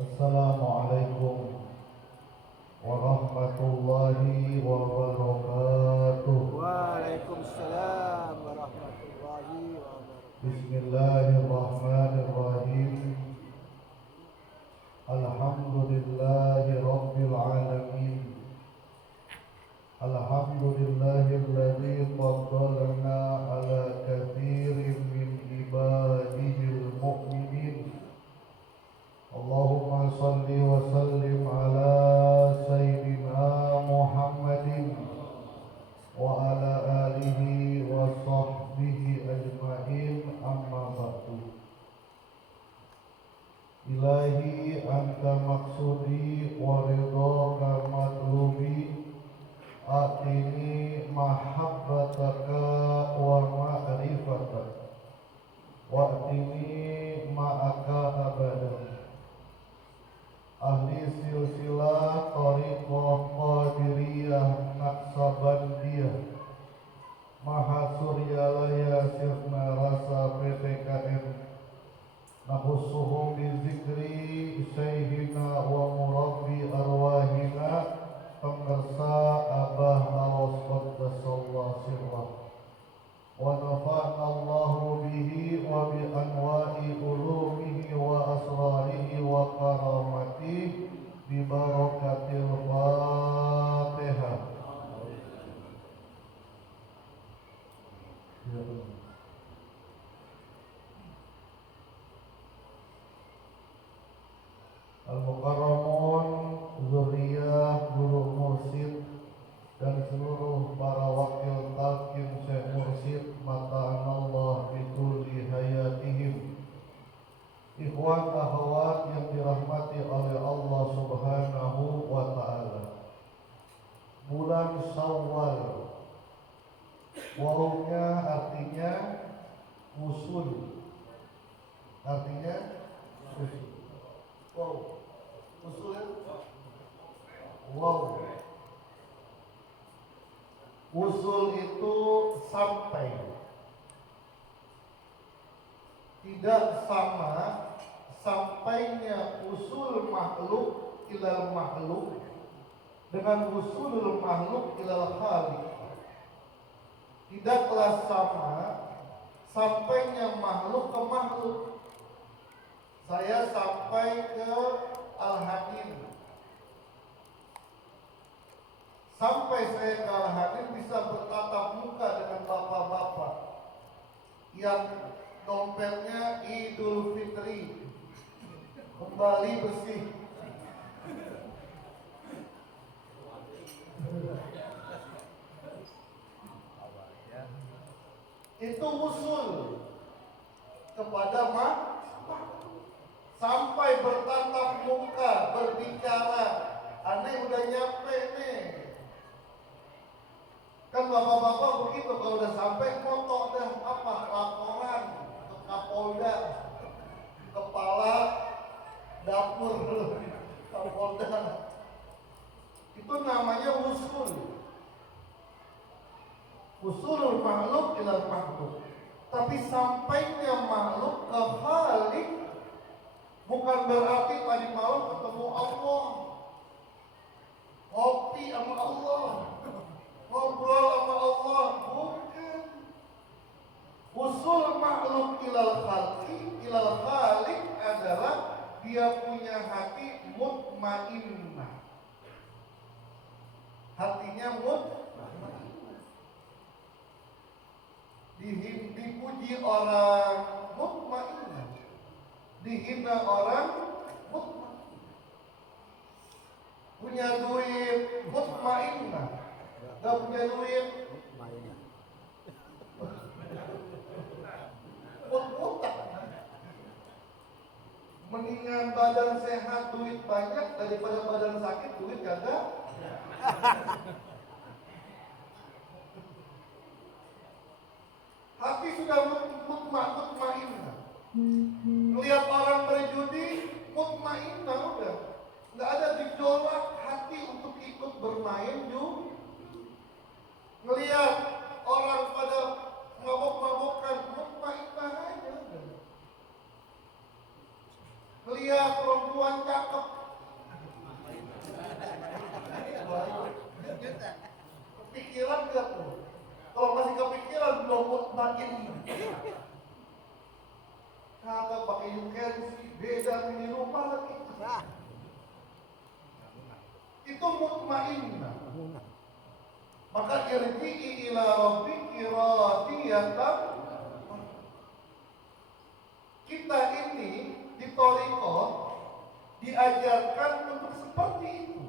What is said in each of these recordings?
Assalamualaikum warahmatullahi wabarakatuh. Waalaikumsalam warahmatullahi wabarakatuh. Bismillahirrahmanirrahim. Alhamdulillahi rabbil alamin. Alhamdulillahilladzi faddalana ala katsirin min ibadihil mu'minin. Allahumma salli wa sallim ala sayyidina Muhammadin wa ala alihi wa sahbihi ajma'in, amma ba'du. Ilahi anta maksudi wa ridhaka matlubi, atini mahabbataka wa ma'rifataka wa atini ma'aka abadan. Ahli silsilah Thariqah Qadiriyah Naqsabandiyah Mahasuryalaya Sirna Rasa PTKM Nahussuhum bizikri Syekhina wa murabbi arwahina Pengersa Abah Aros Qaddasallahu sirrah wa nafa'na Allahu bihi wa bi anwa'i ulumihi wa asrarihi wa karamatihi bi barakatil Fatihah. Al-Mukarramun, Zuriyah, Guru Mursid, dan seluruh para wakil talqin Syekh Mursid, mata'anallah bituli hayatihim. Ikhwan akhwat yang dirahmati oleh Allah Subhanahu wa ta'ala. Bulan Syawal, wawnya artinya usul. Artinya usul. Wow. Usul ya? Wow. Usul itu sampai. Tidak sama sampainya usul makhluk ilal makhluk dengan usulul makhluk ilal khaliq. Tidaklah sama sampainya makhluk ke makhluk. Saya sampai ke Al-Hakim. Sampai saya ke Al-Hakim bisa bertatap muka dengan bapak-bapak yang dompetnya Idul Fitri kembali bersih. Itu usul kepada sampai bertatap muka, berbicara. Aneh udah nyampe nih. Kan bapak-bapak begitu, kalau udah sampai foto dah apa laporan ke Kapolda, kepala dapur Kapolda. Itu namanya usul. Usulul makhluk ilal makhluk. Tapi sampainya makhluk ke khalik bukan berarti tadi malam ketemu Allah, ngopi sama Allah, ngobrol sama Allah. Bukan. Usul makhluk ilal khalqi ilal khalik adalah dia punya hati mutmainnah. Hatinya mutmainnah. Dipuji orang mutmainnah, dihina orang mutmainnah. Punya duit mutmainnah, gak punya duit mut-mutak. Mendingan badan sehat duit banyak daripada badan sakit duit kagak. Hati sudah mutmainnah. Melihat orang berjudi mutmainnah udah. Nggak ada gejolak hati untuk ikut bermain juga. Ngelihat orang pada mabok-mabokan mutmainnah aja. Ngelihat perempuan perempuan cakep. Kepikiran gak tuh? Kalau masih kepikiran belum mutmain. Kagak pakai yukensi, beda di rumah lagi. Itu mutmainnah. Maka irji'i ila rabbiki radiyatan. Kita ini di Thariqah diajarkan untuk seperti itu.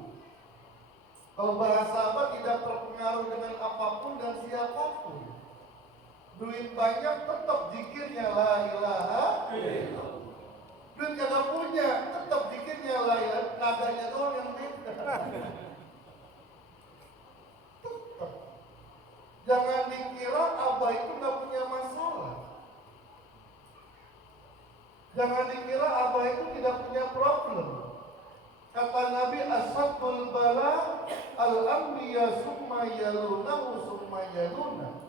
Kalau bahasa apa tidak terpengaruh dengan apapun dan siapapun. Duit banyak tetap zikirnya la ilaha illallah. Duit kagak punya tetap zikirnya la ilaha, nadanya doang yang beda. Tetap. Jangan dikira abah itu nggak punya masalah. Jangan dikira abah itu tidak punya problem. Kata Nabi ashabul bala al-anbiya summa yalunahu summa yaluna.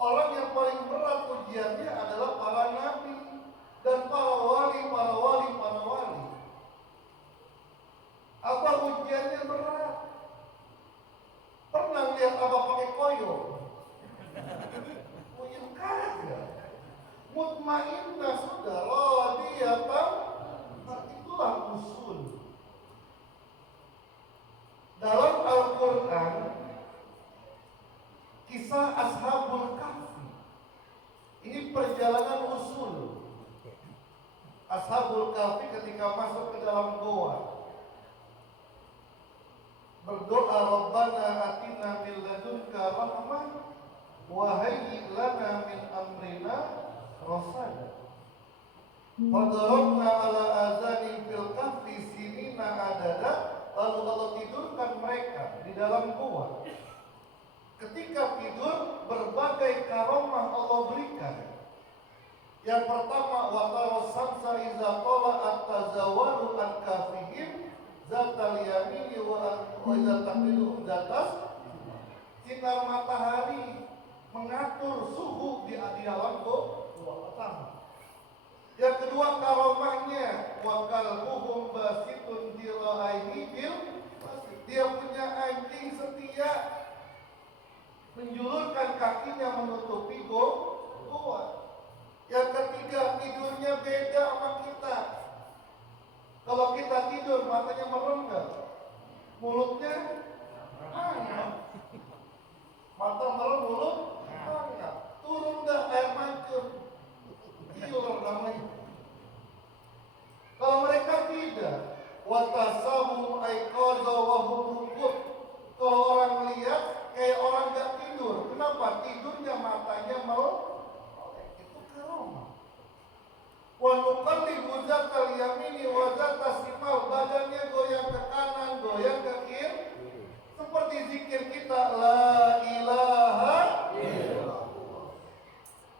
Orang yang paling berat ujiannya adalah para nabi dan para wali. Abah ujiannya berat. Pernah lihat abah pakai koyo? Koyo kagak. Mutmainnah sudah, radiyatan. Itulah usul. Dalam Al-Quran, kisah Ashabul Kahfi ini perjalanan usul. Ashabul Kahfi ketika masuk ke dalam goa berdoa, Rabbana atina min ladunka rahmah wa hayyi lana min amrina rasada. Fadarabna ala azanin fil kahfi sinina adada. Lalu Allah tidurkan mereka di dalam gua. Ketika tidur, berbagai karomah Allah berikan. Yang pertama, wataros samsa iza tala'at tazawalu an kafihim zatal yamini wa iza taqbiluhum zatas. Sinar matahari mengatur suhu di dalam gua pertama. Yang kedua karomahnya, wakal buhum basitun dira'aihi bil basit. Dia punya anjing setia menjulurkan kakinya menutupi goa. Yang ketiga, tidurnya beda sama kita. Kalau kita tidur matanya merenggang, mulutnya hangat. Mata merem, mulut hangat. Turun dah air mancur. Tidur namanya. Kalau mereka tidak, watasabu aiqadha wa hum ruqud. Kalau orang lihat kayak orang gak tidur. Kenapa? Tidurnya matanya melek. Itu karomah. Wa nuqallibu zatal yamini wa zatas simal. Badannya goyang ke kanan, goyang ke kiri. Seperti zikir kita la ilaha illallah.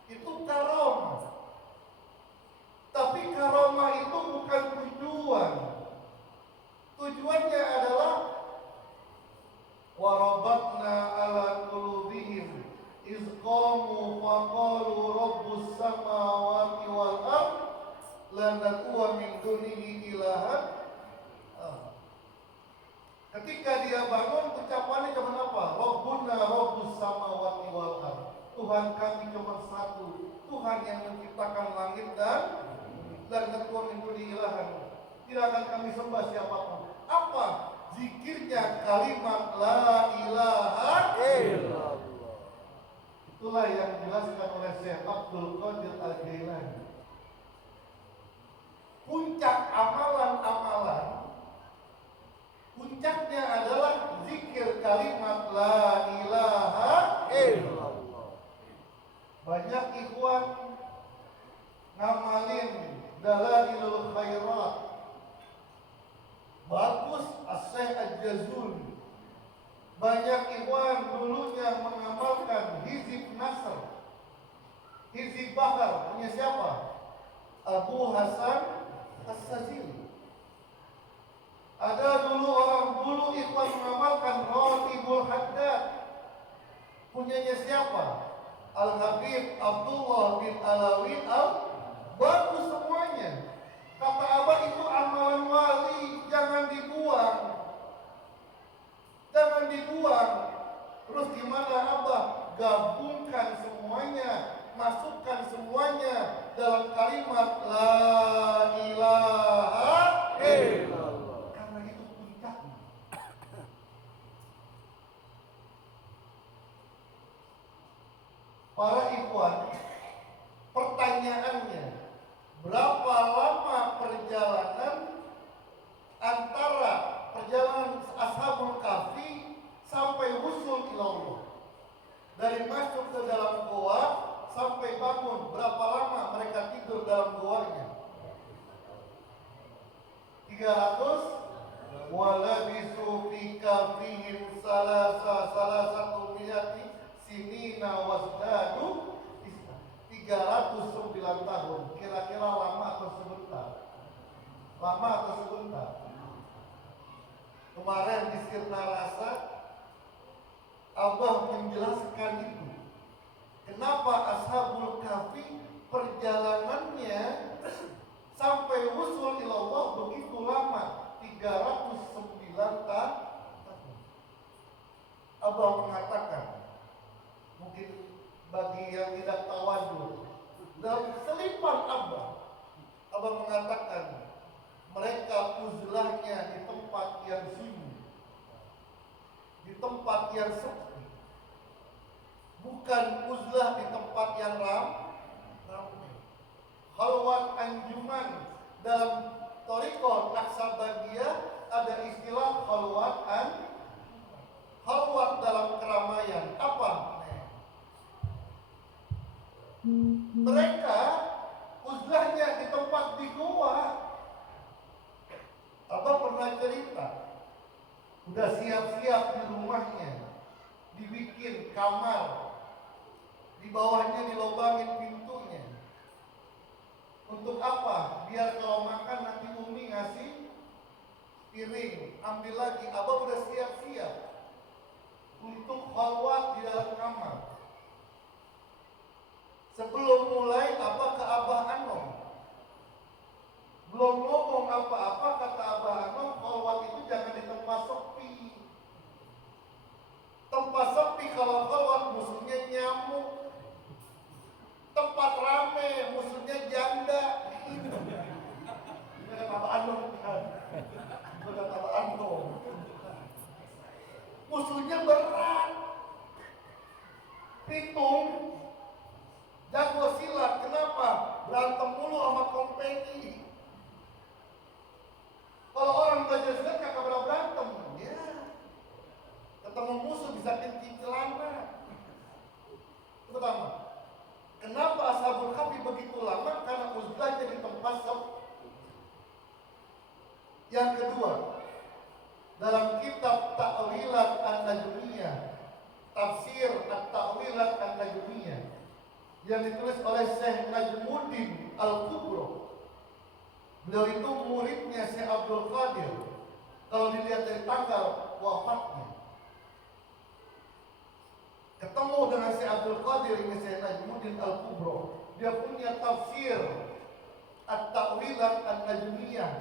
Itu karomah. Tapi karomah itu bukan tujuan. Tujuannya adalah warabatna ala qulubihim iz qamu faqalu rabbus samawati wal ard lan nad'u min dunihi ilahan. Ketika dia bangun, ucapannya cuma apa? Rabbuna rabbus samawati wal ard. Tuhan kami cuma satu, Tuhan yang menciptakan langit dan ketua minggu ilahan. Tidak akan kami sembah siapapun. Apa? Zikirnya kalimat la ilaha illallah. Itulah yang dijelaskan oleh Syekh Abdul Qadir Al-Jailani. Puncak amalan-amalan, puncaknya adalah zikir kalimat la ilaha illallah. Banyak ikhwan ngamalin dalailul khairat. Bagus As-Syekh Al-Jazuli. Banyak ikhwan dulunya mengamalkan Hizib Nasr, Hizib Bahar. Punya siapa? Abu Hasan As-Sajili. Ada orang dulu ikhwan mengamalkan Ratibul Haddad. Punyanya siapa? Al-Habib Abdullah bin Alawi Al. Bagus semuanya. Kata Abah itu amalan wali. dalam kalimat La ilaha illallah. karena itu puncaknya. Para ikhwan, pertanyaannya, berapa lama perjalanan antara perjalanan Ashabul Kahfi sampai wusul ilallah? Dari masuk ke dalam goa sampai bangun, berapa lama mereka tidur dalam goanya? 300 walabisu fi kahfihim salasatu miyati sinina wasdadu 309 tahun. Kira-kira lama atau sebentar? Lama atau sebentar? Kemarin di Sirna Rasa Abah menjelaskan itu. Kenapa Ashabul Kahfi perjalanannya sampai wusul ilallah begitu lama, 309 tahun. Abah mengatakan, mungkin bagi yang tidak tawadhu, dalam selipan Abah mengatakan mereka uzlahnya di tempat yang sunyi, di tempat yang sepi, bukan uzlah di tempat yang ramai. Khalwat anjuman, dalam thariqah Naqsabandiyah ada istilah khalwat dalam keramaian. Apa? Mereka uzlahnya di tempat di goa. Abah pernah cerita, udah siap-siap di rumahnya, dibikin kamar, di bawahnya dilobangin pintunya. Untuk apa? Biar kalau makan nanti Umi ngasih piring, ambil lagi. Abah udah siap-siap untuk khalwat di dalam kamar. Sebelum mulai Abah ke Abah Anom, belum ngomong apa-apa, kata Abah Anom, khalwat itu jangan di tempat sepi. Tempat sepi kalau khalwat musuhnya nyamuk. Tempat rame musuhnya janda. Ini kata Abah Anom kan. Itu kata Abah Anom. Musuhnya berat. Pitung, jago silat, kenapa? Berantem mulu sama kompeni. Kalau orang belajar silat kagak pernah berantem, ya. Ketemu musuh bisa kencing celana. Itu pertama. Kenapa Ashabul Kahfi begitu lama? Karena uzlahnya di tempat sepi. Yang kedua, dalam kitab Ta'wilat An-Najmiyah, tafsir At-Ta'wilat An-Najmiyah yang ditulis oleh Syekh Najmuddin Al-Kubro. Beliau itu muridnya Syekh Abdul Qadir. Kalau dilihat dari tanggal wafatnya, ketemu dengan Syekh Abdul Qadir ini Syekh Najmuddin Al-Kubro. Dia punya tafsir At-Ta'wilat An-Najmiyah,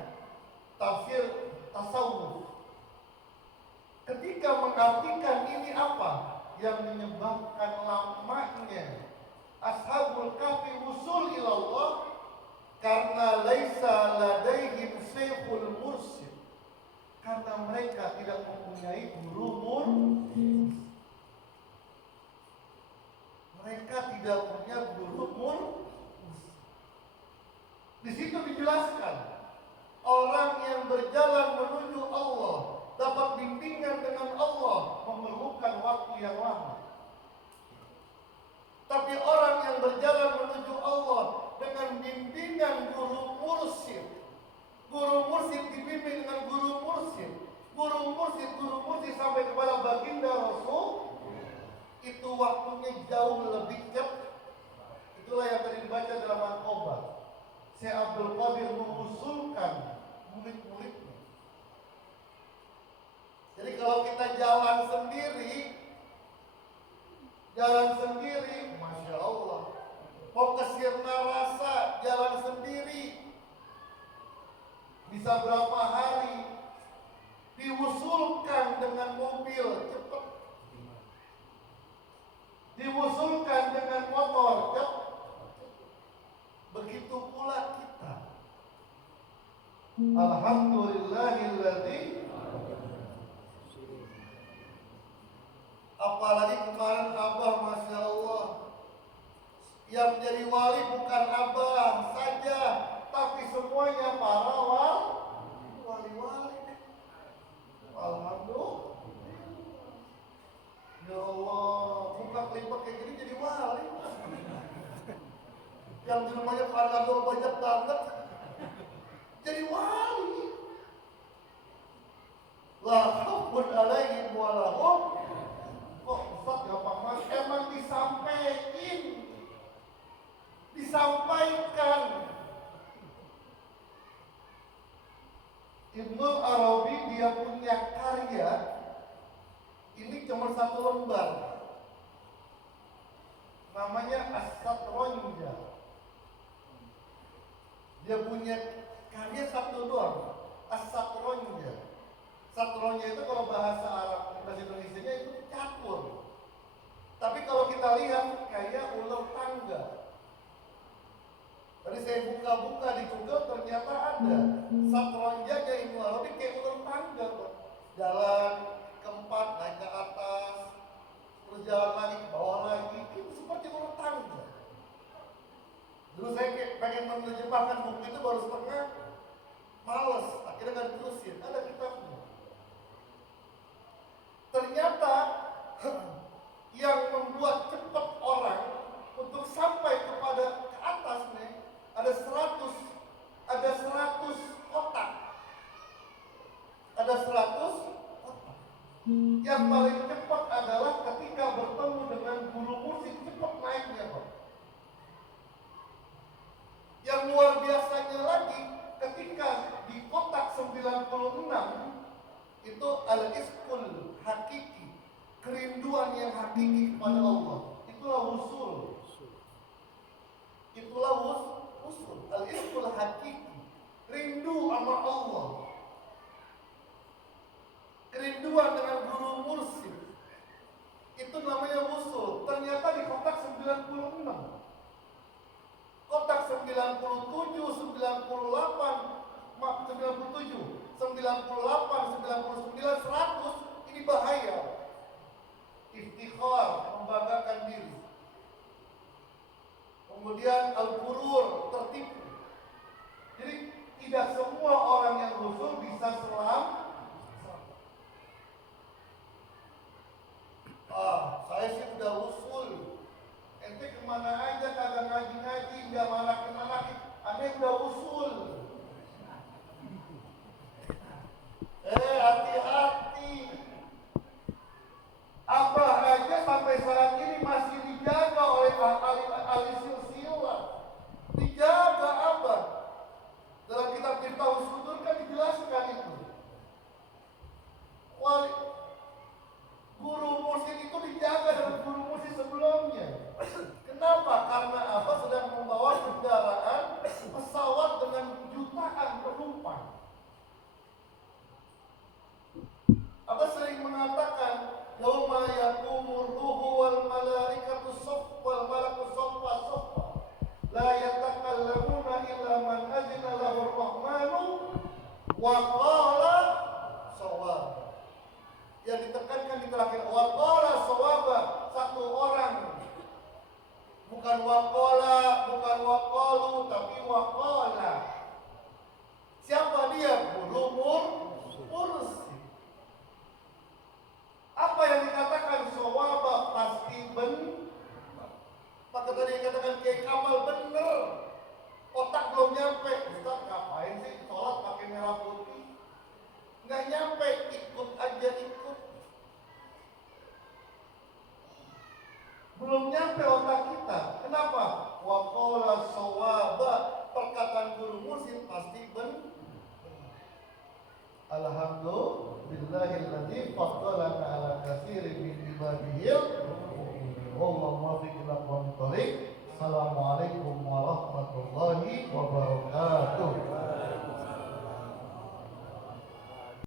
tafsir tasawuf. Ketika mengartikan ini apa yang menyebabkan lamanya Ashabul Kahfi wusul ilallah, karena laisa ladaihim syekhul mursyid, karena mereka tidak mempunyai guru mursyid. Mereka tidak punya guru mursyid. Di situ dijelaskan orang yang berjalan menuju Allah, dapat bimbingan dengan Allah, memerlukan waktu yang lama. Tapi orang yang berjalan menuju Allah dengan bimbingan guru mursyid dibimbing dengan guru mursyid sampai kepada baginda Rasul, itu waktunya jauh lebih cepat. Itulah yang tadi dibaca dalam Al-Qobar. Syekh Abdul Qadir mengusulkan murid-muridnya. Jadi kalau kita jalan sendiri, Masya Allah. Mau ke Sirna Rasa, jalan sendiri. Bisa berapa hari. Diusulkan dengan mobil, cepat. Diusulkan dengan motor, cepat. Begitu Alhamdulillahilladzi. Apalagi kemarin Abah, Masya Allah, yang jadi wali bukan Abah saja, tapi semuanya para wali-wali. Alhamdulillah. Ya Allah, buka kelipet kayak gini jadi wali. Yang di rumahnya keluarga banyak banget, jadi wali. La khaufun alaihim wa lahum. Kok Ustaz gampang banget? Emang disampaikan. Ibnu Arabi dia punya karya ini cuma satu lembar, namanya As-Satronja. Dia punya karya satu doang, As-Satronja. Satronja itu kalau bahasa Arab, bahasa Indonesianya itu catur. Tapi kalau kita lihat kayak ular tangga. Tadi saya buka-buka di Google ternyata ada Satronjanya Ibnu Arabi kayak ular tangga, Pak. Jalan keempat naik ke atas, terus jalan lagi ke bawah lagi, itu seperti ular tangga. Dulu saya pengen menerjemahkan buku itu baru setengah, males, akhirnya nggak diterusin. Ada kitabnya. Ternyata yang membuat cepat orang untuk sampai kepada ke atas nih ada 100 kotak. Ada 100 kotak. Yang paling cepat adalah ketika bertemu dengan guru musik, cepat naiknya, Pak. Yang luar biasanya lagi, ketika di kotak 96 itu al-isqul hakiki, kerinduan yang hakiki kepada Allah. Itulah usul. Itulah usul. Al-isqul hakiki, rindu sama Allah. Kerinduan dengan guru mursyid. Itu namanya usul. Ternyata di kotak 96. Kotak 97, 99, 100 ini bahaya. Iftikhar, membanggakan diri. Kemudian al-ghurur, tertipu. Jadi tidak semua orang yang usul bisa selamat. Saya sih udah usul. Ente kemana aja kagak ngaji-ngaji, nggak malaki-malaki. Ane udah usul. Hati-hati. Abah aja sampai saat ini masih dijaga oleh ahli silsilah. Dijaga Abah. Dalam kitab Miftahus Sudur kan dijelaskan itu. Guru mursyid itu dijaga dengan guru mursyid sebelumnya. Kenapa? Karena Abah sedang membawa kendaraan pesawat dengan jutaan penumpang. Abah sering mengatakan, yauma yaqumur ruhu wal malaikatu saff wal malaku saffa saffa la yatakallamuna illa man azina lahu ar-rahmanu wa qala shawab. Yang ditekankan di terakhir wa qala shawaba, satu orang. Bukan waqala, bukan waqalu, tapi waqala. Siapa dia? Guru mursyid. Apa yang dikatakan shawaba pasti benar. Maka tadi dikatakan Kiai Kamal benar. Otak belum nyampe. Ustaz ngapain sih sholat pakai merah putih? Nggak nyampe, ikut aja ikut. Belum nyampe otak kita. Kenapa? Wa qala shawaba, perkataan guru mursyid pasti benar. Alhamdulillahilladzi faddalana ala katsirin min ibadihi. Wallahu muwaffiq ila aqwamit thoriq. Assalamualaikum warahmatullahi wabarakatuh.